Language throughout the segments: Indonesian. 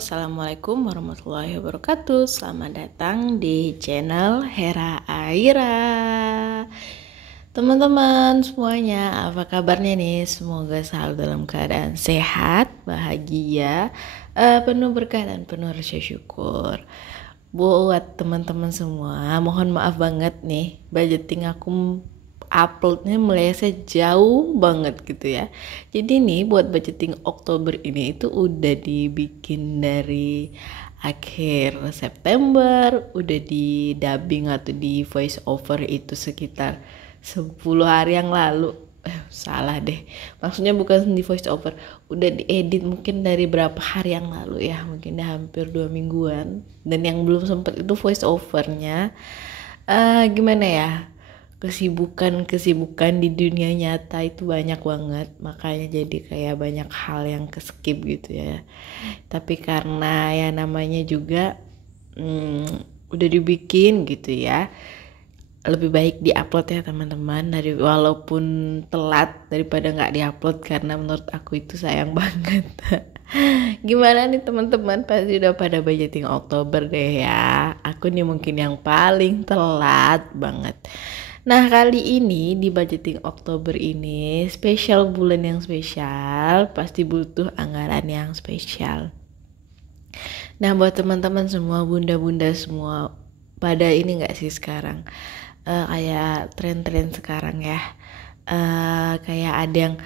Assalamualaikum warahmatullahi wabarakatuh. Selamat datang di channel Hera Aira. Teman-teman semuanya, apa kabarnya nih? Semoga selalu dalam keadaan sehat, bahagia, penuh berkah dan penuh rasa syukur. Buat teman-teman semua, mohon maaf banget nih, budgeting aku uploadnya meleset jauh banget gitu ya. Jadi nih buat budgeting Oktober ini itu udah dibikin dari akhir September, udah di dubbing atau di voice over itu sekitar 10 hari yang lalu. Salah deh, maksudnya bukan di voice over, udah diedit mungkin dari berapa hari yang lalu ya, mungkin udah hampir 2 mingguan. Dan yang belum sempet itu voice overnya gimana ya, kesibukan di dunia nyata itu banyak banget, makanya jadi kayak banyak hal yang keskip gitu ya. Tapi karena ya namanya juga udah dibikin gitu ya, lebih baik diupload ya teman-teman, dari walaupun telat daripada nggak diupload, karena menurut aku itu sayang banget. Gimana nih teman-teman, pasti udah pada budgeting Oktober deh ya. Aku nih mungkin yang paling telat banget. Nah, kali ini di budgeting Oktober ini spesial, bulan yang spesial, pasti butuh anggaran yang spesial. Nah, buat teman-teman semua, bunda-bunda semua, pada ini gak sih sekarang kayak tren-tren sekarang ya, kayak ada yang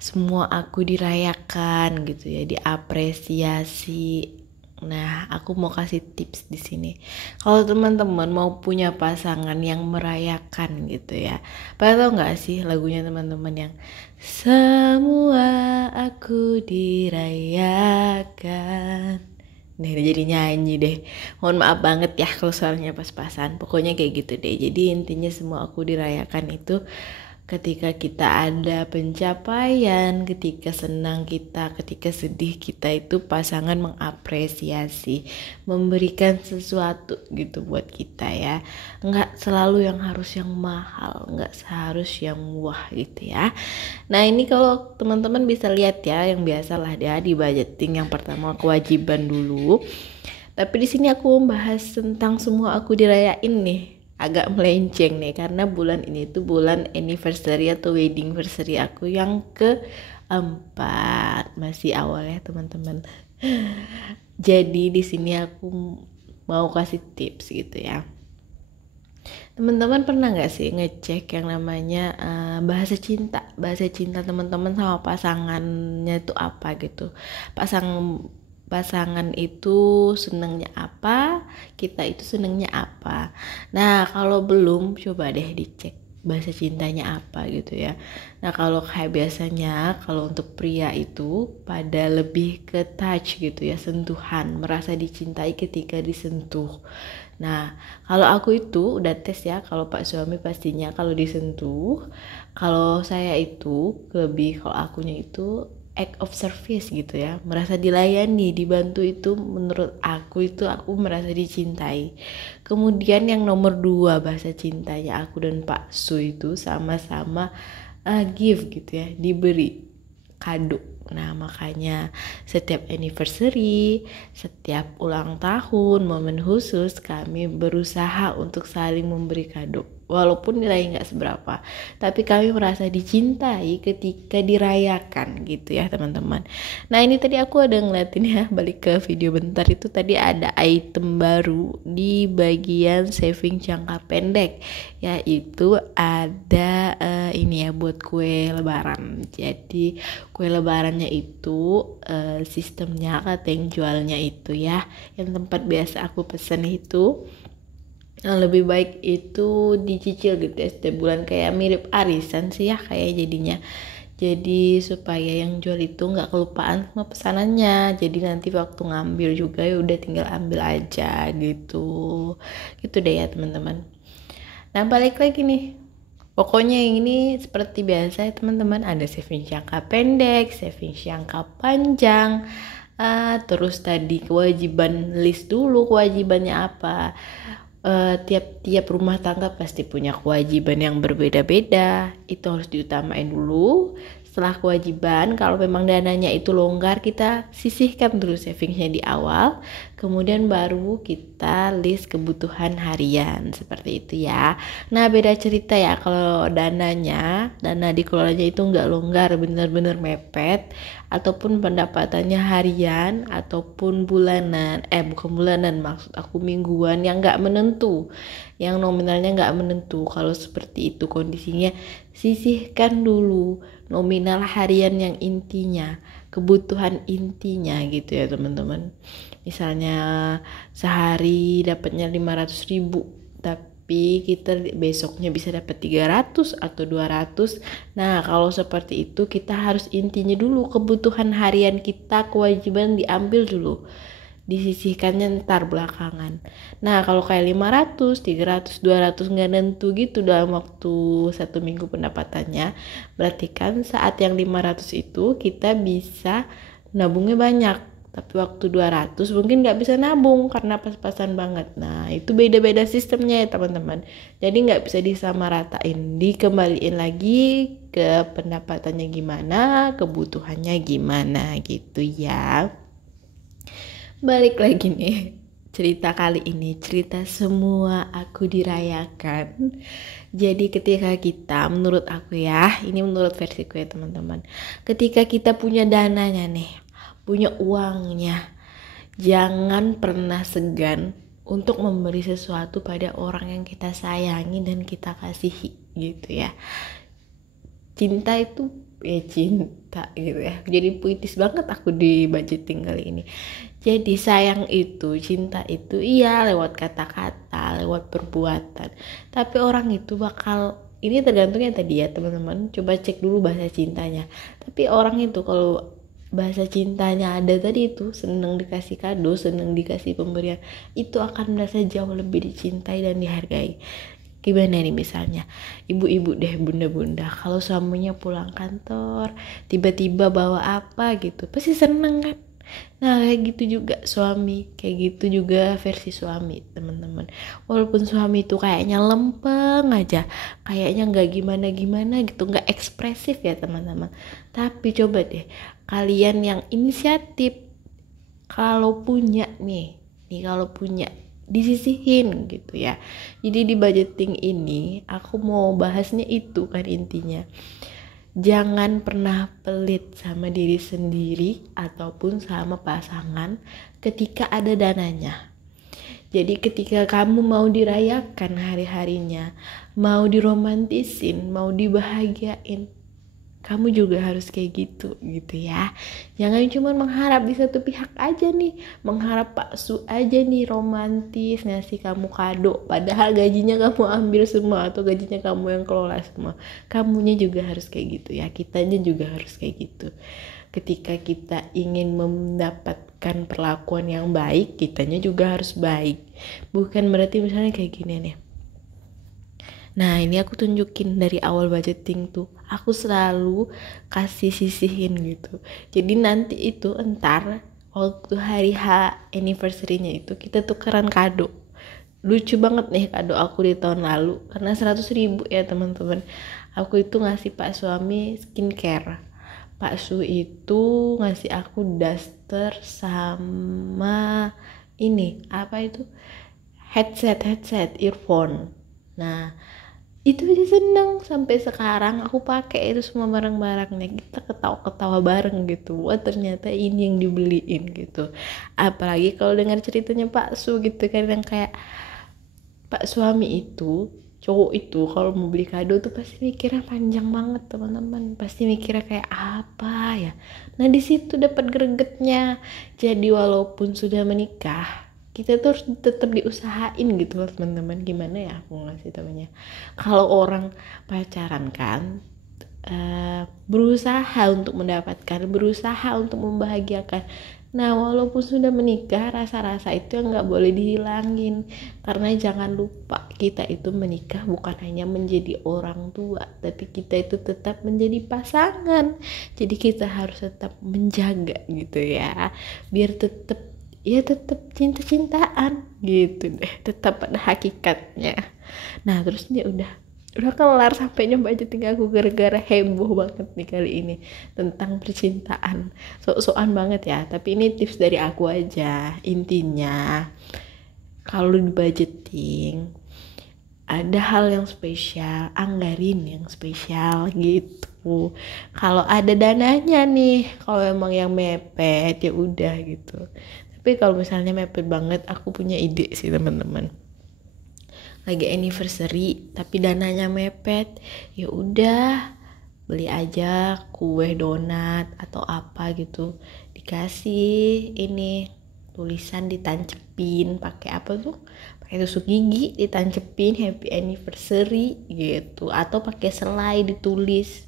semua aku dirayakan gitu ya, diapresiasi. Nah, aku mau kasih tips di sini. Kalau teman-teman mau punya pasangan yang merayakan gitu ya, pada tau nggak sih lagunya teman-teman yang semua aku dirayakan? Nih jadi nyanyi deh. Mohon maaf banget ya kalau suaranya pas-pasan. Pokoknya kayak gitu deh. Jadi intinya semua aku dirayakan itu ketika kita ada pencapaian, ketika senang kita, ketika sedih kita, itu pasangan mengapresiasi, memberikan sesuatu gitu buat kita ya. Nggak selalu yang harus yang mahal, nggak seharus yang wah gitu ya. Nah ini kalau teman-teman bisa lihat ya, yang biasalah dia di budgeting, yang pertama kewajiban dulu. Tapi di sini aku membahas tentang semua aku dirayain nih. Agak melenceng nih, karena bulan ini tuh bulan anniversary atau wedding anniversary aku yang keempat, masih awal ya teman-teman. Jadi di sini aku mau kasih tips gitu ya. Teman-teman pernah nggak sih ngecek yang namanya bahasa cinta teman-teman sama pasangannya itu apa gitu? Pasangan itu senengnya apa, kita itu senengnya apa. Nah kalau belum, coba deh dicek bahasa cintanya apa gitu ya. Nah kalau kayak biasanya, kalau untuk pria itu pada lebih ke touch gitu ya, sentuhan, merasa dicintai ketika disentuh. Nah kalau aku itu udah tes ya, kalau pak suami pastinya kalau disentuh. Kalau saya itu lebih, kalau akunya itu act of service gitu ya, merasa dilayani, dibantu, itu menurut aku itu aku merasa dicintai. Kemudian yang nomor 2 bahasa cintanya aku dan Pak Su itu sama-sama give gitu ya, diberi kado. Nah makanya setiap anniversary, setiap ulang tahun, momen khusus, kami berusaha untuk saling memberi kado. Walaupun nilai nggak seberapa, tapi kami merasa dicintai ketika dirayakan gitu ya teman-teman. Nah ini tadi aku ada ngeliatin ya, balik ke video bentar, itu tadi ada item baru di bagian saving jangka pendek, yaitu ada ini ya buat kue lebaran. Jadi kue lebarannya itu sistemnya kata yang jualnya itu ya, yang tempat biasa aku pesen itu, lebih baik itu dicicil gitu ya setiap bulan, kayak mirip arisan sih ya kayak jadinya. Jadi supaya yang jual itu nggak kelupaan sama pesanannya. Jadi nanti waktu ngambil juga ya udah tinggal ambil aja gitu. Gitu deh ya teman-teman. Nah balik lagi nih. Pokoknya yang ini seperti biasa ya teman-teman, ada savings jangka pendek, savings jangka panjang. Terus tadi kewajiban list dulu kewajibannya apa. Tiap-tiap rumah tangga pasti punya kewajiban yang berbeda-beda. Itu harus diutamain dulu. Setelah kewajiban, kalau memang dananya itu longgar, kita sisihkan dulu savingsnya di awal. Kemudian baru kita list kebutuhan harian, seperti itu ya. Nah beda cerita ya kalau dana dikelolanya itu nggak longgar, bener-bener mepet, ataupun pendapatannya harian ataupun bulanan, bukan bulanan, maksud aku mingguan yang nggak menentu, yang nominalnya nggak menentu. Kalau seperti itu kondisinya, sisihkan dulu nominal harian yang intinya, kebutuhan intinya gitu ya teman-teman. Misalnya sehari dapatnya 500.000, tapi kita besoknya bisa dapat 300 atau 200. Nah kalau seperti itu kita harus intinya dulu, kebutuhan harian kita, kewajiban diambil dulu, disisihkannya ntar belakangan. Nah kalau kayak 500, 300, 200 nggak nentu gitu dalam waktu 1 minggu pendapatannya, berarti kan saat yang 500 itu kita bisa nabungnya banyak, tapi waktu 200 mungkin nggak bisa nabung karena pas-pasan banget. Nah itu beda-beda sistemnya ya teman-teman, jadi nggak bisa disamaratain, dikembaliin lagi ke pendapatannya gimana, kebutuhannya gimana gitu ya. Balik lagi nih, cerita kali ini cerita semua aku dirayakan. Jadi ketika kita, menurut aku ya, ini menurut versiku ya teman-teman, ketika kita punya dananya nih, punya uangnya, jangan pernah segan untuk memberi sesuatu pada orang yang kita sayangi dan kita kasihi gitu ya. Cinta itu cinta gitu ya, jadi puitis banget aku di budgeting kali ini. Jadi sayang itu, cinta itu iya lewat kata-kata, lewat perbuatan, tapi orang itu bakal, ini tergantungnya tadi ya teman-teman, coba cek dulu bahasa cintanya. Tapi orang itu kalau bahasa cintanya ada tadi itu, seneng dikasih kado, seneng dikasih pemberian, itu akan merasa jauh lebih dicintai dan dihargai. Gimana nih misalnya ibu-ibu deh, bunda-bunda, kalau suaminya pulang kantor tiba-tiba bawa apa gitu, pasti seneng kan. Nah kayak gitu juga suami, kayak gitu juga versi suami teman-teman. Walaupun suami itu kayaknya lempeng aja, kayaknya nggak gimana-gimana gitu, nggak ekspresif ya teman-teman, tapi coba deh kalian yang inisiatif, kalau punya nih kalau punya, disisihin gitu ya. Jadi di budgeting ini aku mau bahasnya itu kan intinya, jangan pernah pelit sama diri sendiri ataupun sama pasangan ketika ada dananya. Jadi ketika kamu mau dirayakan hari-harinya, mau diromantisin, mau dibahagiain, kamu juga harus kayak gitu ya. Jangan cuma mengharap di satu pihak aja nih, mengharap Pak Su aja nih romantis ngasih kamu kado, padahal gajinya kamu ambil semua atau gajinya kamu yang kelola semua. Kamunya juga harus kayak gitu ya, kitanya juga harus kayak gitu. Ketika kita ingin mendapatkan perlakuan yang baik, kitanya juga harus baik. Bukan berarti misalnya kayak gini nih, nah ini aku tunjukin dari awal budgeting tuh, aku selalu kasih sisihin gitu. Jadi nanti itu entar waktu hari H anniversary-nya itu kita tukeran kado. Lucu banget nih kado aku di tahun lalu, karena 100.000 ya teman-teman. Aku itu ngasih Pak suami skincare, Pak Su itu ngasih aku daster sama ini apa itu, headset earphone. Nah itu dia seneng, sampai sekarang aku pakai itu semua barang-barangnya, kita ketawa-ketawa bareng gitu. Wah ternyata ini yang dibeliin gitu. Apalagi kalau dengar ceritanya Pak Su gitu kan, yang kayak Pak suami itu, cowok itu kalau mau beli kado tuh pasti mikirnya panjang banget teman-teman, pasti mikirnya kayak apa ya. Nah di situ dapat gregetnya. Jadi walaupun sudah menikah, kita tuh harus tetap diusahain gitu loh teman-teman. Gimana ya aku ngasih temennya, kalau orang pacaran kan berusaha untuk mendapatkan, berusaha untuk membahagiakan. Nah, walaupun sudah menikah, rasa-rasa itu nggak boleh dihilangin. Karena jangan lupa, kita itu menikah bukan hanya menjadi orang tua, tapi kita itu tetap menjadi pasangan. Jadi kita harus tetap menjaga gitu ya, biar tetap cinta-cintaan gitu deh, tetap pada hakikatnya. Nah, terus dia udah kelar, sampai nyoba aja tinggal aku gara-gara heboh banget nih kali ini tentang percintaan, sok-sokan banget ya, tapi ini tips dari aku aja. Intinya kalau di budgeting ada hal yang spesial, anggarin yang spesial gitu. Kalau ada dananya nih, kalau emang yang mepet ya udah gitu. Tapi kalau misalnya mepet banget, aku punya ide sih teman-teman. Lagi anniversary tapi dananya mepet, ya udah beli aja kue donat atau apa gitu, dikasih ini tulisan, ditancepin pakai apa tuh, pakai tusuk gigi, ditancepin happy anniversary gitu, atau pakai selai ditulis.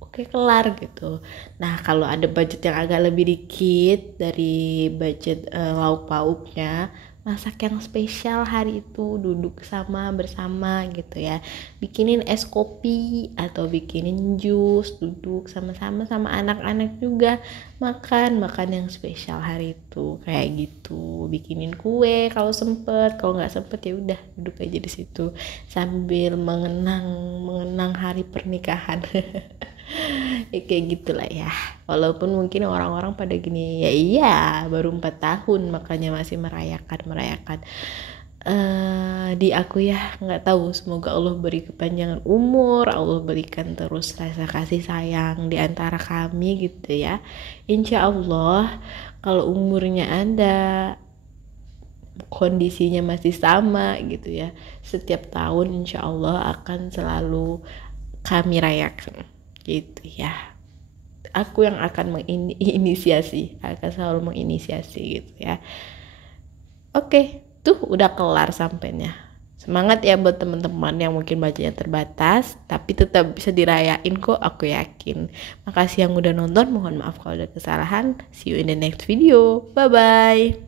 Oke, kelar gitu. Nah, kalau ada budget yang agak lebih dikit dari budget lauk pauknya, masak yang spesial hari itu, duduk bersama gitu ya. Bikinin es kopi atau bikinin jus, duduk sama-sama sama anak-anak juga, makan yang spesial hari itu. Kayak gitu. Bikinin kue kalau sempet, kalau nggak sempet ya udah duduk aja di situ sambil mengenang hari pernikahan. Ya, kayak gitulah ya. Walaupun mungkin orang-orang pada gini, ya iya baru 4 tahun makanya masih merayakan. Di aku ya nggak tahu, semoga Allah beri kepanjangan umur, Allah berikan terus rasa kasih sayang di antara kami gitu ya. Insya Allah kalau umurnya ada, kondisinya masih sama gitu ya, setiap tahun insya Allah akan selalu kami rayakan gitu ya. Aku yang akan akan selalu menginisiasi gitu ya. Oke, tuh udah kelar sampainya. Semangat ya buat teman-teman yang mungkin bacanya terbatas, tapi tetap bisa dirayain kok, aku yakin. Makasih yang udah nonton, mohon maaf kalau ada kesalahan. See you in the next video. Bye bye.